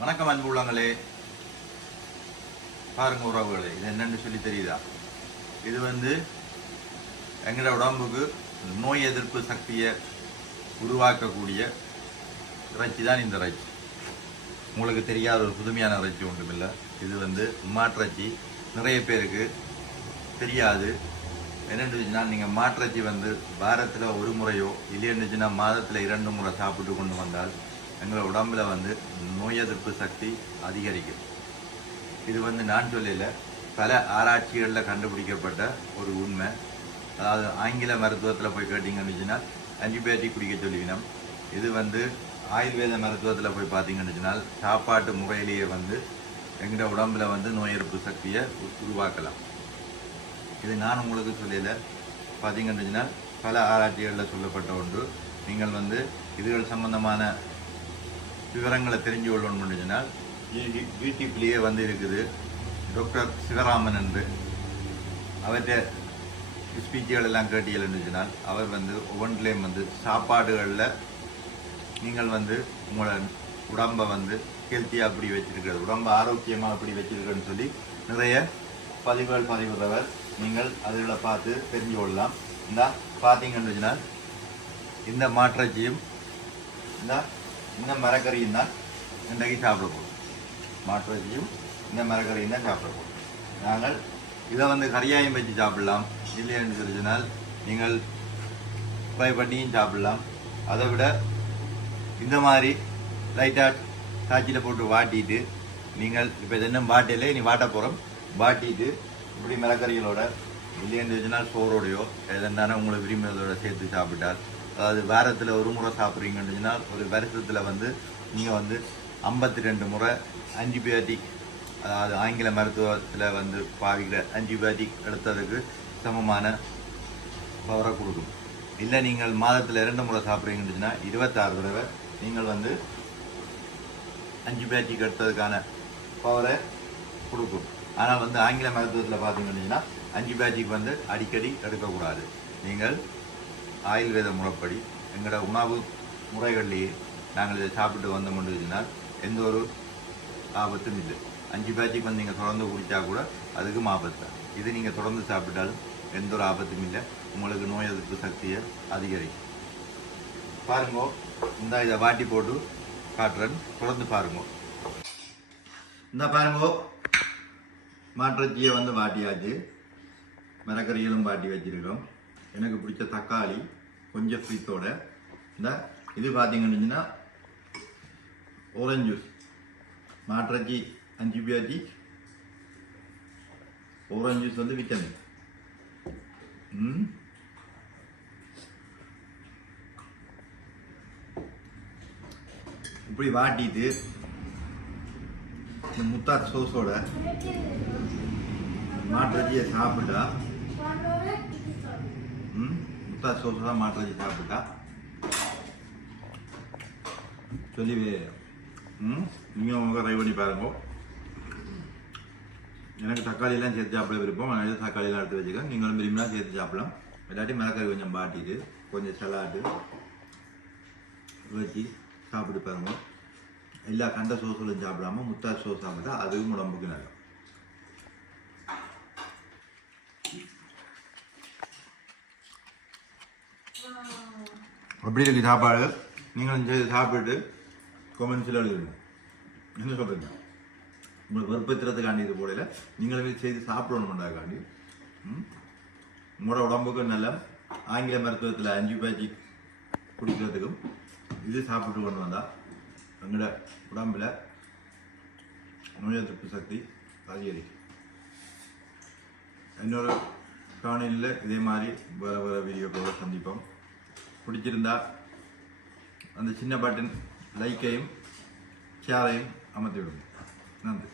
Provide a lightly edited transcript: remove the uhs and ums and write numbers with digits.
வணக்கம் அன்பு உள்ளங்களே, பாருங்க உறவுகளே, இது என்னன்னு சொல்லி தெரியுதா? இது எங்களோட உடம்புக்கு நோய் எதிர்ப்பு சக்தியை உருவாக்கக்கூடிய இறைச்சி தான் இந்த இறைச்சி. உங்களுக்கு தெரியாத ஒரு புதுமையான இறைச்சி ஒன்றுமில்லை. இது மாட்டிறைச்சி. நிறைய பேருக்கு தெரியாது. என்னென்னுச்சுன்னா, நீங்கள் மாட்டிறைச்சி வாரத்தில் ஒரு முறையோ இல்லைன்னுச்சுன்னா மாதத்தில் 2 முறை சாப்பிட்டு கொண்டு வந்தால் எங்களோட உடம்புல நோய் எதிர்ப்பு சக்தி அதிகரிக்கும். இது நான் சொல்லல, பல ஆராய்ச்சிகளில் கண்டுபிடிக்கப்பட்ட ஒரு உண்மை. அதாவது ஆங்கில மருத்துவத்தில் போய் கேட்டிங்கன்னு ஆன்டிபயோட்டிக் குடிக்க சொல்லிக்கணும். இது ஆயுர்வேத மருத்துவத்தில் போய் பார்த்தீங்கன்னு சாப்பாட்டு முறையிலேயே எங்களோட உடம்புல நோய் எதிர்ப்பு சக்தியை உருவாக்கலாம். இது நான் உங்களுக்கு சொல்லல, பார்த்தீங்கன்னு பல ஆராய்ச்சிகளில் சொல்லப்பட்ட ஒன்று. நீங்கள் இதுகள் சம்பந்தமான விவரங்களை தெரிஞ்சு கொள்ளணும்னுச்சுன்னா யூடியூப்லேயே இருக்குது. டாக்டர் சிவராமன் என்று அவற்றை ஸ்பீச்சுகள் எல்லாம் கேட்டீங்கன்னுச்சுனால் அவர் ஒவ்வொன்றிலையும் சாப்பாடுகளில் நீங்கள் உங்களோட உடம்பை ஹெல்த்தியாக அப்படி வச்சிருக்கிறது, உடம்பை ஆரோக்கியமாக அப்படி வச்சிருக்கிறன்னு சொல்லி நிறைய பதிவுகள் பதிவிடுறவர். நீங்கள் அதுகளை பார்த்து தெரிஞ்சு கொள்ளலாம். இந்த பார்த்தீங்கன்னு இந்த மாட்டிறைச்சியும் இந்த மரக்கறியும் தான் இன்றைக்கு சாப்பிட போகும். மாட்டிறைச்சியும் இந்த மரக்கறியும் தான் சாப்பிட போகும். நாங்கள் இதை கறியாயும் வச்சு சாப்பிடலாம். இல்லைன்னு சொல்லினால் நீங்கள் ஃப்ரை பண்ணியும் சாப்பிடலாம். அதை விட இந்த மாதிரி லைட்டாக காய்ச்சியில் போட்டு வாட்டிட்டு, நீங்கள் இப்போ இன்னும் வாட்டையிலே நீ வாட்ட போகிறோம், வாட்டிட்டு இப்படி மரக்கறிகளோட இல்லைன்னு சொன்னால் சோறோடையோ எதனால உங்களை விரும்பினதோட சேர்த்து சாப்பிட்டால், அதாவது வாரத்தில் ஒரு முறை சாப்பிட்றீங்கன்னு சொன்னால் ஒரு வருஷத்தில் நீங்கள் 52 முறை ஆன்டிபயோட்டிக், அதாவது ஆங்கில மருத்துவத்தில் பாவிக்கிற ஆன்டிபயோட்டிக் எடுத்ததுக்கு சமமான பவரை கொடுக்கும். இல்லை நீங்கள் மாதத்தில் 2 முறை சாப்பிட்றீங்கன்னு சொன்னால் 26 தடவை நீங்கள் ஆன்டிபயோட்டிக் எடுத்ததுக்கான பவரை கொடுக்கும். ஆனால் ஆங்கில மருத்துவத்தில் பார்த்தீங்கன்னா ஆன்டிபயோட்டிக் அடிக்கடி எடுக்கக்கூடாது. நீங்கள் ஆயுர்வேத முறைப்படி எங்களோட உணவு முறைகள்லேயே நாங்கள் இதை சாப்பிட்டு வந்தோம்னுச்சுனால் எந்த ஒரு ஆபத்தும் இல்லை. ஆன்டிபயோட்டிக் நீங்கள் தொடர்ந்து குடித்தா கூட அதுக்கும் ஆபத்து தான். இது நீங்கள் தொடர்ந்து சாப்பிட்டாலும் எந்த ஒரு ஆபத்தும் இல்லை. உங்களுக்கு நோய் எதிர்ப்பு சக்தியை அதிகரிக்கும். பாருங்கோ, இந்த இதை வாட்டி போட்டு காட்டுறேன், தொடர்ந்து பாருங்கோ. இந்த பாருங்கோ, மாட்டிறைச்சியை வாட்டியாச்சு, மரக்கறிகளும் வாட்டி வச்சிருக்கிறோம். எனக்கு பிடிச்ச தக்காளி கொஞ்சம் ஃப்ரீத்தோட. இந்த இது பார்த்தீங்கன்னா ஓரஞ்ச் ஜூஸ். மாட்டிறைச்சி ஆன்டிபயோட்டிக், ஓரஞ்ச் ஜூஸ் விட்டமின். இப்படி வாட்டிட்டு இந்த முத்தாத் சோஸோட மாட்டிறைச்சியை சாப்பிட்டா, முத்தாத் சோஸோட மாட்டிறைச்சி சாப்பிட்டா சொல்லி நீங்கள் உங்க ட்ரை பண்ணி பாருங்க. எனக்கு தக்காளியெல்லாம் சேர்த்து சாப்பிட விருப்பம், அதனால தக்காளியெல்லாம் எடுத்து வச்சுக்கேன். நீங்களும் விரும்பினா சேர்த்து சாப்பிடலாம். இல்லாட்டி மிளகாய் கொஞ்சம் பாட்டிட்டு கொஞ்சம் சலாட்டு வச்சு சாப்பிட்டு பாருங்க. எல்லா கண்ட சோஸுகளும் சாப்பிடாம முத்தாத் சோஸ் சாப்பிட்டா அதுவும் உடம்புக்கு நல்லா. அப்படி இருக்கு சாப்பாடு. நீங்களும் செய்து சாப்பிட்டு கொமெண்ட்ஸில் எழுதுங்க. என்ன சொல்கிறீங்க? உங்களுக்கு வெறுப்பத்துறதுக்காண்டி இது போடல, நீங்களுமே செய்து சாப்பிடணும்டாக்காண்டி. உங்களோட உடம்புக்கு நல்ல ஆங்கில மருத்துவத்தில் ஆன்டிபயோட்டிக் குடிக்கிறதுக்கும் இது சாப்பிட்டு கொண்டு வந்தால் எங்களோட உடம்பில் நோய் எதிர்ப்பு சக்தி அதிகரிக்கும். இன்னொரு காணொலியில் இதே மாதிரி வேறு வீடியோக்களோட சந்திப்போம். பிடிச்சிருந்தா அந்த சின்ன பட்டன் லைக்கையும் ஷேரையும் அமர்த்தி விடுங்க. நன்றி.